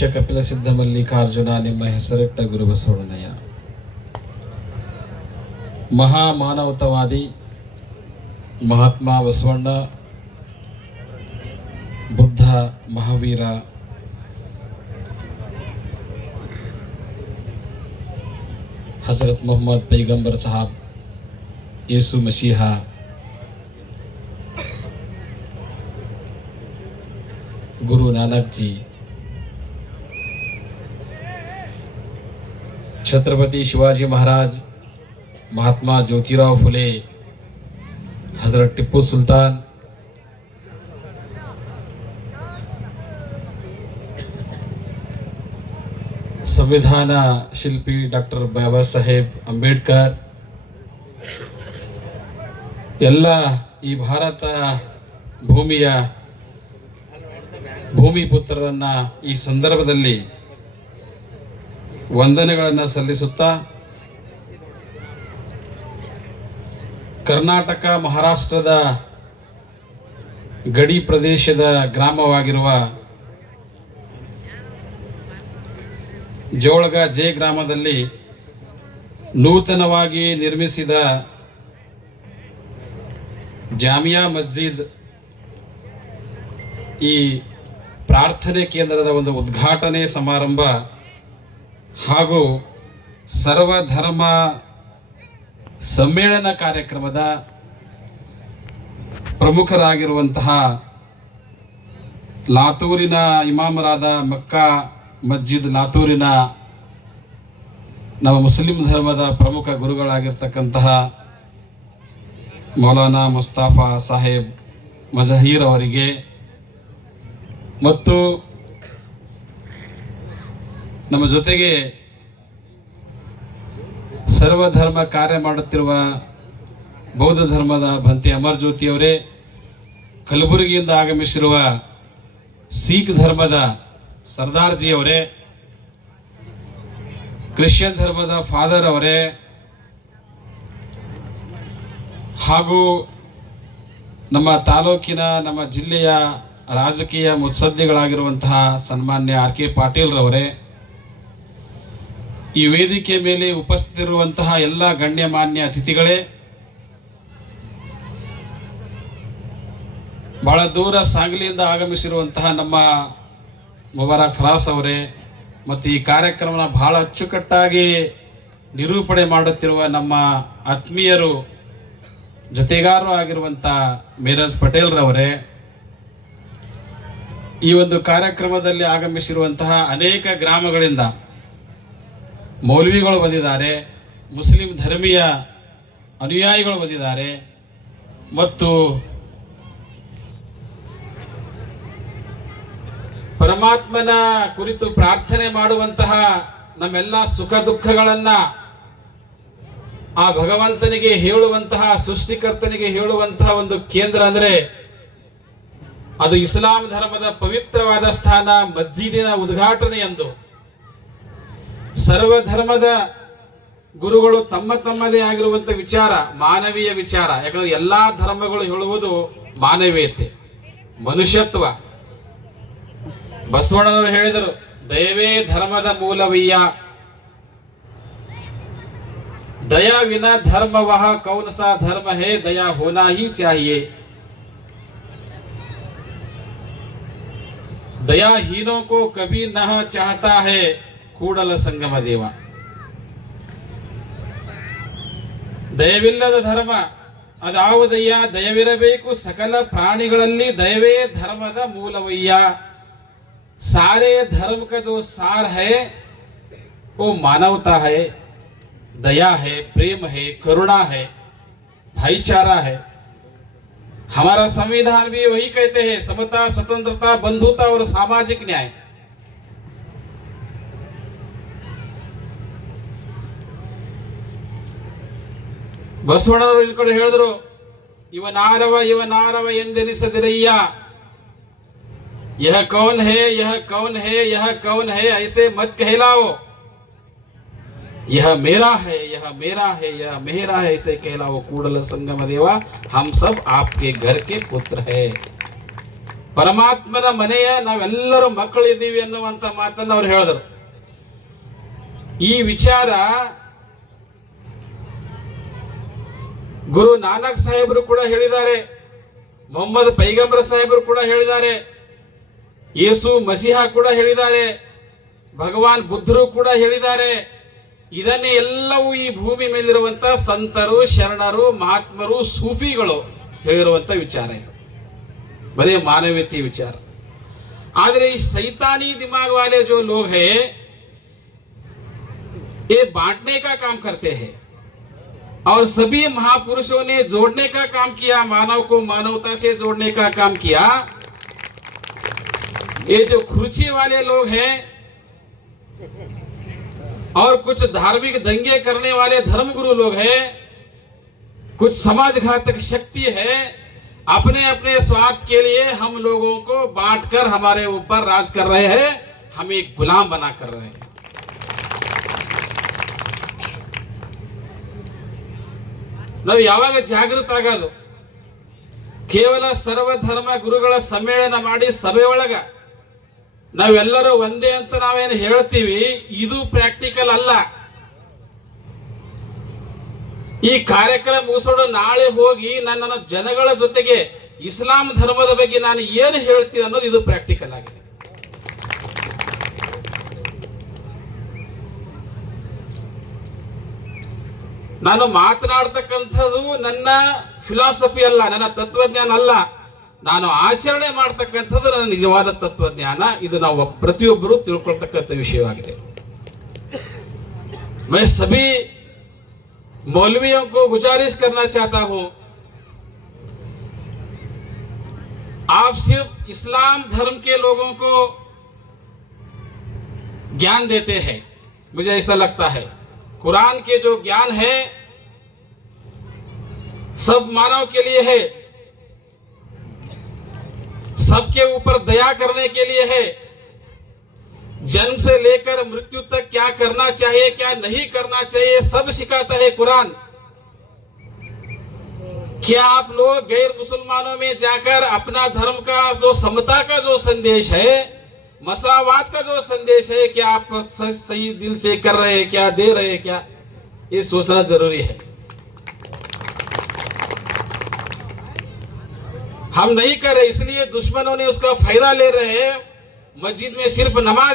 ಕಪಿಲ ಸಿದ್ಧ ಮಲ್ಲಿಕಾರ್ಜುನ ನಿಮ್ಮ ಹೆಸರಿಟ್ಟ ಗುರು ಬಸವಣ್ಣಯ್ಯ ಮಹಾ ಮಾನವತಾವಾದಿ ಮಹಾತ್ಮ ಬಸವಣ್ಣ ಬುದ್ಧ ಮಹಾವೀರ ಹಜರತ್ ಮೊಹಮ್ಮದ್ ಪೈಗಂಬರ್ ಸಾಹಬ್ ಯೇಸು ಮಸೀಹ गुरु नानक जी छत्रपति शिवाजी महाराज महात्मा ज्योतिराव फुले हजरत टिप्पू सुल्तान संविधान शिल्पी डॉक्टर बाबा साहेब अंबेडकर ಎಲ್ಲ ಈ ಭಾರತ ಭೂಮಿಯ ಭೂಮಿ ಪುತ್ರರನ್ನ ಈ ಸಂದರ್ಭದಲ್ಲಿ ವಂದನೆಗಳನ್ನು ಸಲ್ಲಿಸುತ್ತಾ ಕರ್ನಾಟಕ ಮಹಾರಾಷ್ಟ್ರದ ಗಡಿ ಪ್ರದೇಶದ ಗ್ರಾಮವಾಗಿರುವ ಜೋಳಗ ಜೆ ಗ್ರಾಮದಲ್ಲಿ ನೂತನವಾಗಿ ನಿರ್ಮಿಸಿದ ಜಾಮಿಯಾ ಮಸ್ಜಿದ್ ಈ ಪ್ರಾರ್ಥನೆ ಕೇಂದ್ರದ ಒಂದು ಉದ್ಘಾಟನೆ ಸಮಾರಂಭ ಹಾಗೂ ಸರ್ವಧರ್ಮ ಸಮ್ಮೇಳನ ಕಾರ್ಯಕ್ರಮದ ಪ್ರಮುಖರಾಗಿರುವಂತಹ ಲಾತೂರಿನ ಇಮಾಮರಾದ ಮಕ್ಕಾ ಮಸ್ಜಿದ್ ಲಾತೂರಿನ ನಮ್ಮ ಮುಸ್ಲಿಂ ಧರ್ಮದ ಪ್ರಮುಖ ಗುರುಗಳಾಗಿರ್ತಕ್ಕಂತಹ ಮೌಲಾನಾ ಮುಸ್ತಾಫಾ ಸಾಹೇಬ್ ಮಜಹೀರ್ ಅವರಿಗೆ ಮತ್ತು ನಮ್ಮ ಜೊತೆಗೆ ಸರ್ವಧರ್ಮ ಕಾರ್ಯ ಮಾಡುತ್ತಿರುವ ಬೌದ್ಧ ಧರ್ಮದ ಭಂತೆ ಅಮರ್ ಜ್ಯೋತಿ ಅವರೇ, ಕಲಬುರಗಿಯಿಂದ ಆಗಮಿಸಿರುವ ಸಿಖ್ ಧರ್ಮದ ಸರ್ದಾರ್ಜಿ ಅವರೇ, ಕ್ರಿಶ್ಚಿಯನ್ ಧರ್ಮದ ಫಾದರ್ ಅವರೇ ಹಾಗೂ ನಮ್ಮ ತಾಲೂಕಿನ ನಮ್ಮ ಜಿಲ್ಲೆಯ ರಾಜಕೀಯ ಮುತ್ಸದ್ದಿಗಳಾಗಿರುವಂತಹ ಸನ್ಮಾನ್ಯ ಆರ್ ಕೆ ಪಾಟೀಲ್ ರವರೇ, ಈ ವೇದಿಕೆ ಮೇಲೆ ಉಪಸ್ಥಿತಿರುವಂತಹ ಎಲ್ಲ ಗಣ್ಯಮಾನ್ಯ ಅತಿಥಿಗಳೇ, ಬಹಳ ದೂರ ಸಾಂಗ್ಲಿಯಿಂದ ಆಗಮಿಸಿರುವಂತಹ ನಮ್ಮ ಮುಬಾರಕ್ ಫರಾಸ್ ಅವರೇ, ಮತ್ತು ಈ ಕಾರ್ಯಕ್ರಮನ ಬಹಳ ಅಚ್ಚುಕಟ್ಟಾಗಿ ನಿರೂಪಣೆ ಮಾಡುತ್ತಿರುವ ನಮ್ಮ ಆತ್ಮೀಯರು ಜೊತೆಗಾರರು ಆಗಿರುವಂಥ ಮೇರಜ್ ಪಟೇಲ್ ರವರೇ, ಈ ಒಂದು ಕಾರ್ಯಕ್ರಮದಲ್ಲಿ ಆಗಮಿಸಿರುವಂತಹ ಅನೇಕ ಗ್ರಾಮಗಳಿಂದ ಮೌಲ್ವಿಗಳು ಬಂದಿದ್ದಾರೆ, ಮುಸ್ಲಿಂ ಧರ್ಮೀಯ ಅನುಯಾಯಿಗಳು ಬಂದಿದ್ದಾರೆ, ಮತ್ತು ಪರಮಾತ್ಮನ ಕುರಿತು ಪ್ರಾರ್ಥನೆ ಮಾಡುವಂತಹ ನಮ್ಮೆಲ್ಲ ಸುಖ ದುಃಖಗಳನ್ನ ಆ ಭಗವಂತನಿಗೆ ಹೇಳುವಂತಹ, ಸೃಷ್ಟಿಕರ್ತನಿಗೆ ಹೇಳುವಂತಹ ಒಂದು ಕೇಂದ್ರ ಅಂದ್ರೆ ಅದು ಇಸ್ಲಾಂ ಧರ್ಮದ ಪವಿತ್ರವಾದ ಸ್ಥಾನ ಮಸ್ಜಿದಿನ ಉದ್ಘಾಟನೆ ಎಂದು ಸರ್ವಧರ್ಮದ ಗುರುಗಳು ತಮ್ಮ ತಮ್ಮದೇ ಆಗಿರುವಂತ ವಿಚಾರ ಮಾನವೀಯ ವಿಚಾರ. ಯಾಕಂದ್ರೆ ಎಲ್ಲಾ ಧರ್ಮಗಳು ಹೇಳುವುದು ಮಾನವೀಯತೆ, ಮನುಷ್ಯತ್ವ. ಬಸವಣ್ಣನವರು ಹೇಳಿದರು, ದಯವೇ ಧರ್ಮದ ಮೂಲವಯ್ಯ, दया विना धर्म वह कौन सा धर्म है, दया होना ही चाहिए. दयाहीनों को कभी न चाहता है ಕೂಡಲ ಸಂಗಮ ದೇವ. ದಯವಿಲ್ಲದ ಧರ್ಮ ಅದಾವುದಯ್ಯ, ದಯವಿರಬೇಕು ಸಕಲ ಪ್ರಾಣಿಗಳಲ್ಲಿ, ದಯವೇ ಧರ್ಮದ ಮೂಲವಯ್ಯ. सारे धर्म का जो सार है वो मानवता है, दया है, प्रेम है, करुणा है, भाईचारा है. हमारा संविधान भी वही कहते हैं, समता, स्वतंत्रता, बंधुता और सामाजिक न्याय. ಬಸವಣ್ಣವರು ಈ ಕಡೆ ಹೇಳಿದ್ರು, ಇವನಾರವ ಎಂದೆನಿಸದಿರಯ್ಯ. यह कौन है, यह कौन है, यह कौन है, ऐसे मत कहलाओ. यह मेरा है, यह मेरा है, यह मेरा है, ऐसे कहलाओ. ಕೂಡಲ ಸಂಗಮ ದೇವ, हम सब आपके घर के पुत्र है. ಪರಮಾತ್ಮನ ಮನೆಯ ನಾವೆಲ್ಲರೂ ಮಕ್ಕಳಿದ್ದೀವಿ ಅನ್ನುವಂಥ ಮಾತನ್ನು ಅವ್ರು ಹೇಳಿದರು. ಈ ವಿಚಾರ ಗುರು ನಾನಕ್ ಸಾಹೇಬರು ಕೂಡ ಹೇಳಿದ್ದಾರೆ, ಮೊಹಮ್ಮದ್ ಪೈಗಂಬರ್ ಸಾಹೇಬರು ಕೂಡ ಹೇಳಿದ್ದಾರೆ, ಯೇಸು ಮಸೀಹ ಕೂಡ ಹೇಳಿದ್ದಾರೆ, ಭಗವಾನ್ ಬುದ್ಧರು ಕೂಡ ಹೇಳಿದ್ದಾರೆ. ಇದನ್ನೇ ಎಲ್ಲವೂ ಈ ಭೂಮಿ ಮೇಲಿರುವಂತ ಸಂತರು, ಶರಣರು, ಮಹಾತ್ಮರು, ಸೂಫಿಗಳು ಹೇಳಿರುವಂತ ವಿಚಾರ ಇದು. बड़े मानवीय विचार। आदरे शैतानी दिमाग वाले जो लोग हैं ये बांटने का काम करते हैं और सभी महापुरुषों ने जोड़ने का काम किया, मानव को मानवता से जोड़ने का काम किया। ये जो खुर्ची वाले लोग हैं और कुछ धार्मिक दंगे करने वाले धर्मगुरु लोग हैं, कुछ समाज घातक शक्ति है, अपने अपने स्वार्थ के लिए हम लोगों को बांटकर हमारे ऊपर राज कर रहे हैं, हम एक गुलाम बना कर रहे हैं। ನಾವು ಯಾವಾಗ ಜಾಗೃತ ಆಗೋದು, ಕೇವಲ ಸರ್ವಧರ್ಮ ಗುರುಗಳ ಸಮ್ಮೇಳನ ಮಾಡಿ ಸಭೆ ಒಳಗ ನಾವೆಲ್ಲರೂ ಒಂದೇ ಅಂತ ನಾವೇನು ಹೇಳ್ತೀವಿ, ಇದು ಪ್ರಾಕ್ಟಿಕಲ್ ಅಲ್ಲ. ಈ ಕಾರ್ಯಕ್ರಮ ಮುಗಿಸೋಣ, ನಾಳೆ ಹೋಗಿ ನನ್ನ ಜನಗಳ ಜೊತೆಗೆ ಇಸ್ಲಾಂ ಧರ್ಮದ ಬಗ್ಗೆ ನಾನು ಏನು ಹೇಳ್ತೀನಿ ಅನ್ನೋದು ಇದು ಪ್ರಾಕ್ಟಿಕಲ್ ಆಗಿದೆ. ನಾನು ಮಾತನಾಡ್ತಕ್ಕಂಥದ್ದು ನನ್ನ ಫಿಲಾಸಫಿ ಅಲ್ಲ, ನನ್ನ ತತ್ವಜ್ಞಾನ ಅಲ್ಲ, ನಾನು ಆಚರಣೆ ಮಾಡ್ತಕ್ಕಂಥದ್ದು ನನ್ನ ನಿಜವಾದ ತತ್ವಜ್ಞಾನ. ಇದು ನಾವು ಪ್ರತಿಯೊಬ್ಬರು ತಿಳ್ಕೊಳ್ತಕ್ಕಂಥ ವಿಷಯವಾಗಿದೆ. मैं सभी मौलवियों को गुजारिश करना चाहता हूं, आप सिर्फ इस्लाम धर्म के लोगों को ज्ञान देते हैं, मुझे ऐसा लगता है। कुरान के जो ज्ञान है सब मानव के लिए है, सबके ऊपर दया करने के लिए है। जन्म से लेकर मृत्यु तक क्या करना चाहिए, क्या नहीं करना चाहिए, सब सिखाता है कुरान। क्या आप लोग गैर मुसलमानों में जाकर अपना धर्म का जो समता का जो संदेश है, मसावात का जो संदेश है, क्या आप सही दिल से कर रहे हैं, क्या दे रहे हैं, क्या ये सोचना जरूरी है। हम नहीं कर रहे, इसलिए दुश्मनों ने उसका फायदा ले रहे हैं। मस्जिद में सिर्फ नमाज